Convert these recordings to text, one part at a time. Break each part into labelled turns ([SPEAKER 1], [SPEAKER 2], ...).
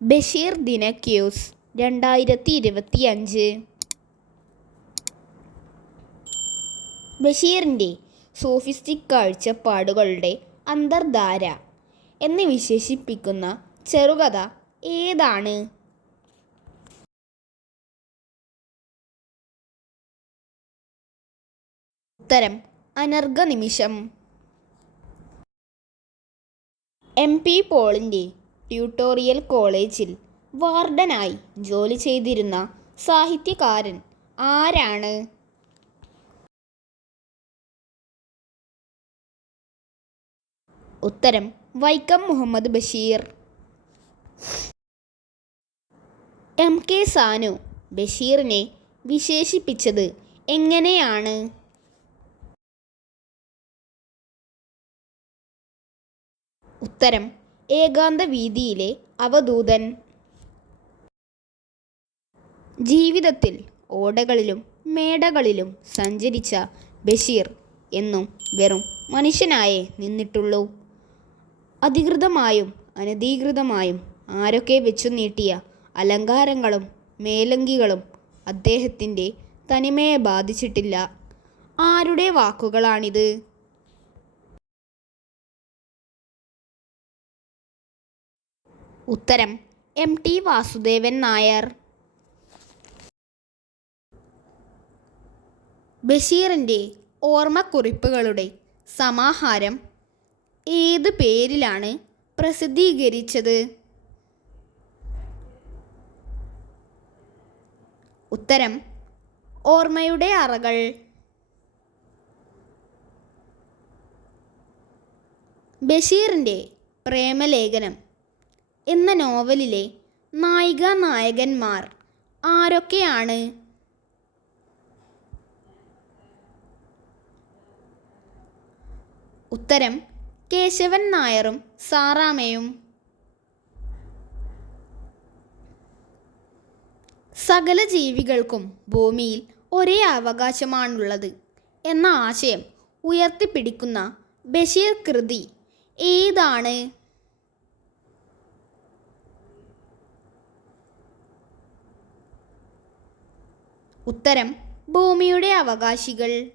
[SPEAKER 1] ബഷീർ ദിന ക്യൂസ് രണ്ടായിരത്തി ഇരുപത്തി അഞ്ച് ബഷീറിന്റെ സോഫിസ്റ്റിക് കാഴ്ചപ്പാടുകളുടെ അന്തർധാര എന്ന് വിശേഷിപ്പിക്കുന്ന ചെറുകഥ ഏതാണ്? ഉത്തരം അനർഘ നിമിഷം എം പി പോളിന്റെ ട്യൂട്ടോറിയൽ കോളേജിൽ വാർഡനായി ജോലി ചെയ്തിരുന്ന സാഹിത്യകാരൻ ആരാണ്? ഉത്തരം വൈക്കം മുഹമ്മദ് ബഷീർ. എം കെ സാനു ബഷീറിനെ വിശേഷിപ്പിച്ചത് എങ്ങനെയാണ്? ഉത്തരം ഏകാന്ത വീതിയിലെ അവധൂതൻ. ജീവിതത്തിൽ ഓടകളിലും മേടകളിലും സഞ്ചരിച്ച ബഷീർ എന്നും വെറും മനുഷ്യനായേ നിന്നിട്ടുള്ളൂ. അധികൃതമായും അനധികൃതമായും ആരൊക്കെ വെച്ചു നീട്ടിയ അലങ്കാരങ്ങളും മേലങ്കികളും അദ്ദേഹത്തിന്റെ തനിമയെ ബാധിച്ചിട്ടില്ല. ആരുടെ വാക്കുകളാണിത്? ഉത്തരം എം ടി വാസുദേവൻ നായർ. ബഷീറിന്റെ ഓർമ്മക്കുറിപ്പുകളുടെ സമാഹാരം ഏത് പേരിലാണ് പ്രസിദ്ധീകരിച്ചത്? ഉത്തരം ഓർമ്മയുടെ അറകൾ. ബഷീറിന്റെ പ്രേമലേഖനം എന്ന നോവലിലെ നായിക നായകന്മാർ ആരൊക്കെയാണ്? ഉത്തരം കേശവൻ നായറും സാറാമയും. സകല ജീവികൾക്കും ഭൂമിയിൽ ഒരേ അവകാശമാണുള്ളത് എന്ന ആശയം ഉയർത്തിപ്പിടിക്കുന്ന ബഷീർ കൃതി ഏതാണ്? ഉത്തരം ഭൂമിയുടെ അവകാശികൾ.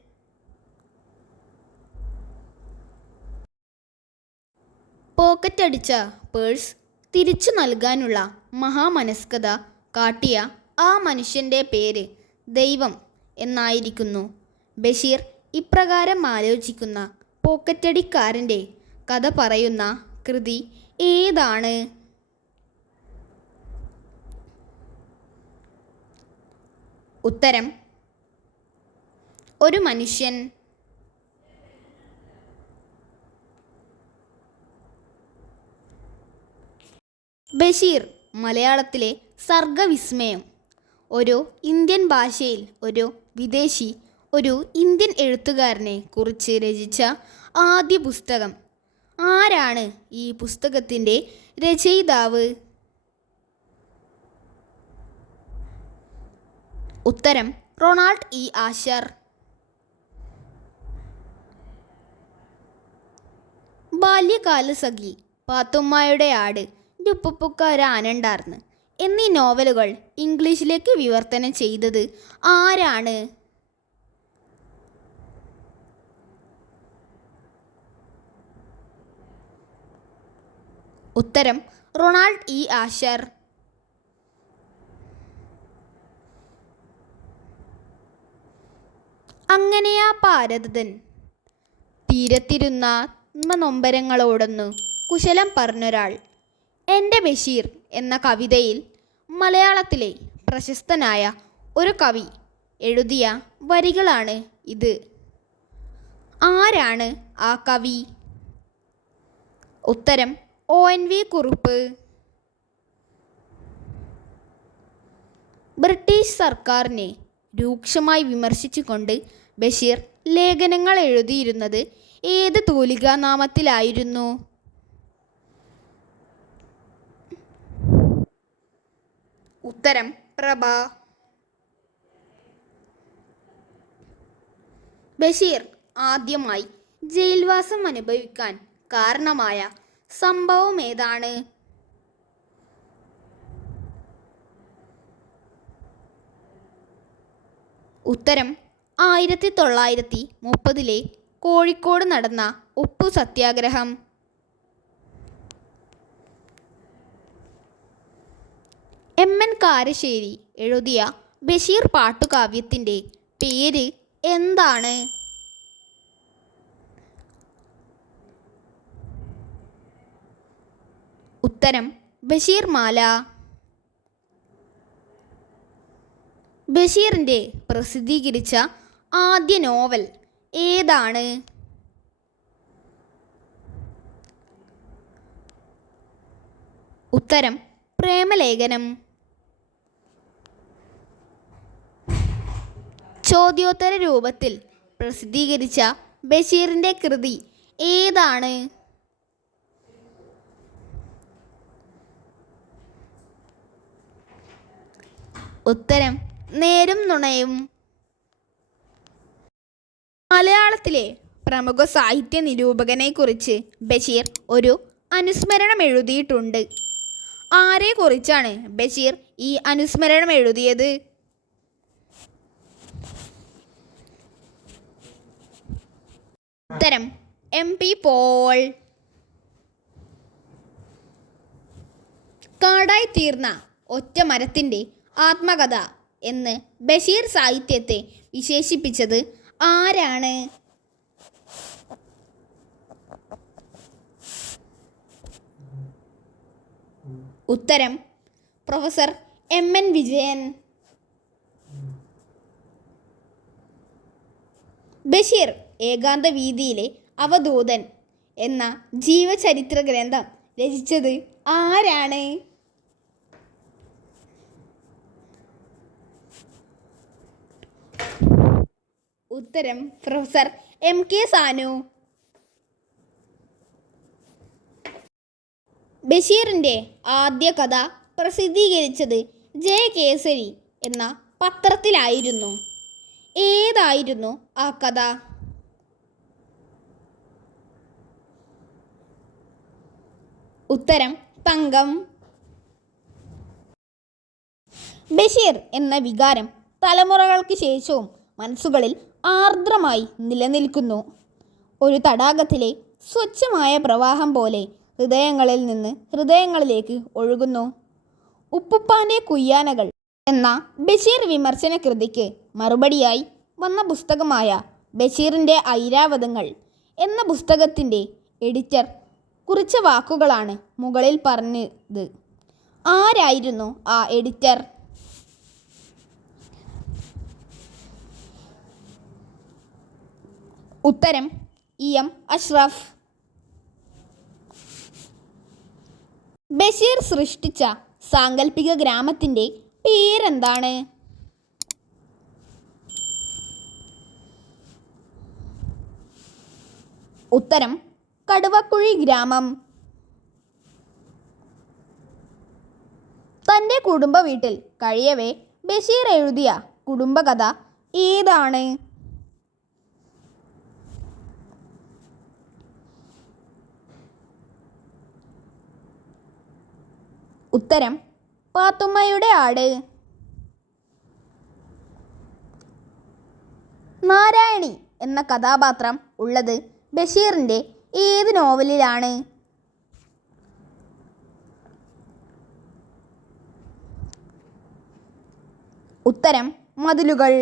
[SPEAKER 1] പോക്കറ്റടിച്ച പേഴ്സ് തിരിച്ചു നൽകാനുള്ള മഹാമനസ്കത കാട്ടിയ ആ മനുഷ്യന്റെ പേര് ദൈവം എന്നായിരിക്കുന്നു. ബഷീർ ഇപ്രകാരം ആലോചിക്കുന്ന പോക്കറ്റടിക്കാരന്റെ കഥ പറയുന്ന കൃതി ഏതാണ്? ഉത്തരം ഒരു മനുഷ്യൻ ബഷീർ മലയാളത്തിലെ സർഗവിസ്മയം. ഒരു ഇന്ത്യൻ ഭാഷയിൽ ഒരു വിദേശി ഒരു ഇന്ത്യൻ എഴുത്തുകാരനെ കുറിച്ച് രചിച്ച ആദ്യ പുസ്തകം. ആരാണ് ഈ പുസ്തകത്തിന്റെ രചയിതാവ്? ഉത്തരം റൊണാൾഡ് ഇ. ആശർ. ബാല്യകാല സഖി പാത്തുമ്മയുടെ ആട് ഡുപ്പുപ്പുക്കാര ആനണ്ടാർന്ന് എന്നീ നോവലുകൾ ഇംഗ്ലീഷിലേക്ക് വിവർത്തനം ചെയ്തത് ആരാണ്? ഉത്തരം റൊണാൾഡ് ഇ. ആശർ. അങ്ങനെയാ പാരതൻ തീരത്തിരുന്ന നൊമ്പരങ്ങളോടൊന്നു കുശലം പറഞ്ഞൊരാൾ. എന്റെ ബഷീർ എന്ന കവിതയിൽ മലയാളത്തിലെ പ്രശസ്തനായ ഒരു കവി എഴുതിയ വരികളാണ് ഇത്. ആരാണ് ആ കവി? ഉത്തരം O. N. V. Kurup. British സർക്കാരിനെ രൂക്ഷമായി വിമർശിച്ചുകൊണ്ട് ബഷീർ ലേഖനങ്ങൾ എഴുതിയിരുന്നത് ഏത് തൂലികാനാമത്തിലായിരുന്നു? ഉത്തരം പ്രഭ. ബഷീർ ആദ്യമായി ജയിൽവാസം അനുഭവിക്കാൻ കാരണമായ സംഭവം ഏതാണ്? ഉത്തരം ആയിരത്തി തൊള്ളായിരത്തി മുപ്പതിലെ കോഴിക്കോട് നടന്ന ഉപ്പു സത്യാഗ്രഹം. എം. എൻ. കാരശ്ശേരി എഴുതിയ ബഷീർ പാട്ടുകാവ്യത്തിന്റെ പേര് എന്താണ്? ഉത്തരം ബഷീർ മാല. ബഷീറിന്റെ പ്രസിദ്ധീകരിച്ച ആദ്യ നോവൽ ഏതാണ്? ഉത്തരം പ്രേമലേഖനം. ചോദ്യോത്തര രൂപത്തിൽ പ്രസിദ്ധീകരിച്ച ബഷീറിന്റെ കൃതി ഏതാണ്? ഉത്തരം നേരും നുണയും. മലയാളത്തിലെ പ്രമുഖ സാഹിത്യ നിരൂപകനെക്കുറിച്ച് ബഷീർ ഒരു അനുസ്മരണം എഴുതിയിട്ടുണ്ട്. ആരെക്കുറിച്ചാണ് ബഷീർ ഈ അനുസ്മരണം എഴുതിയത്? ഉത്തരം എം പി പോൾ. കാടായി തീർന്ന ഒറ്റ മരത്തിന്റെ ആത്മകഥ എന്ന് ബഷീർ സാഹിത്യത്തെ വിശേഷിപ്പിച്ചത് ആരാണ്? ഉത്തരം professor M N Vijayan. Basheer ഏകാന്ത വീതിയിലെ അവധൂതൻ എന്ന ജീവചരിത്ര ഗ്രന്ഥം രചിച്ചത് ആരാണ്? ഉത്തരം പ്രൊഫസർ എം കെ സാനു. ബഷീറിന്റെ ആദ്യ കഥ പ്രസിദ്ധീകരിച്ചത് ജെ കേസരി എന്ന പത്രത്തിലായിരുന്നു. ഏതായിരുന്നു ആ കഥ? ഉത്തരം തങ്കം. ബഷീർ എന്ന വികാരം തലമുറകൾക്ക് ശേഷവും മനസ്സുകളിൽ ആർദ്രമായി നിലനിൽക്കുന്നു. ഒരു തടാകത്തിലെ സ്വച്ഛമായ പ്രവാഹം പോലെ ഹൃദയങ്ങളിൽ നിന്ന് ഹൃദയങ്ങളിലേക്ക് ഒഴുകുന്നു. ഉപ്പുപ്പാന്റെ കുയ്യാനകൾ എന്ന ബഷീർ വിമർശന കൃതിക്ക് മറുപടിയായി വന്ന പുസ്തകമായ ബഷീറിന്റെ ഐരാവതങ്ങൾ എന്ന പുസ്തകത്തിന്റെ എഡിറ്റർ കുറിച്ച വാക്കുകളാണ് മുകളിൽ പറഞ്ഞത്. ആരായിരുന്നു ആ എഡിറ്റർ? ഉത്തരം ഇ എം അഷ്റഫ്. ബഷീർ സൃഷ്ടിച്ച സാങ്കല്പിക ഗ്രാമത്തിന്റെ പേരെന്താണ്? ഉത്തരം കടുവക്കുഴി ഗ്രാമം. തന്റെ കുടുംബ വീട്ടിൽ കഴിയവേ ബഷീർ എഴുതിയ കുടുംബകഥ ഏതാണ്? ഉത്തരം പാത്തുമ്മയുടെ ആട്. നാരായണി എന്ന കഥാപാത്രം ഉള്ളത് ബഷീറിന്റെ ഏത് നോവലിലാണ്? ഉത്തരം മതിലുകൾ.